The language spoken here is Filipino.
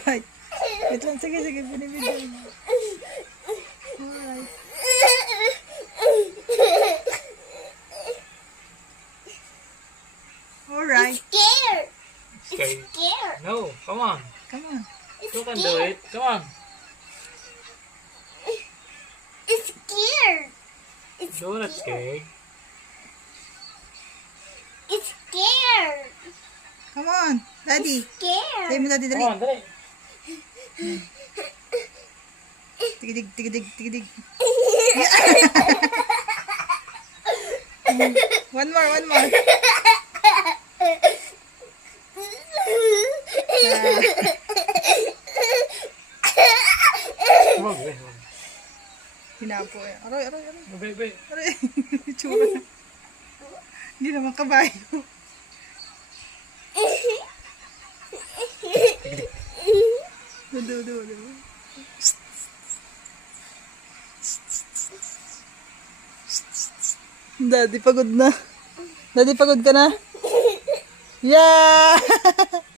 Alright. Wait lang. Sige, sige. Binibigay mo. Alright. Alright. Scared. Scared. Scared. No, come on. Come on. You can do it. Come on. It's scared. It's You're not scared. It's scared. Come on. Daddy. Scared. Say mo daddy, Come dali. on, dali. Tigidig, tigidig, tigidig. One more, one more. Come on, baby. Hinapo eh. Aray, aray, aray. Baby. Aray. Tsura. Hindi naman kabayo. Dudu, dudu. Daddy, pagod na. Daddy, pagod ka na? Yeah!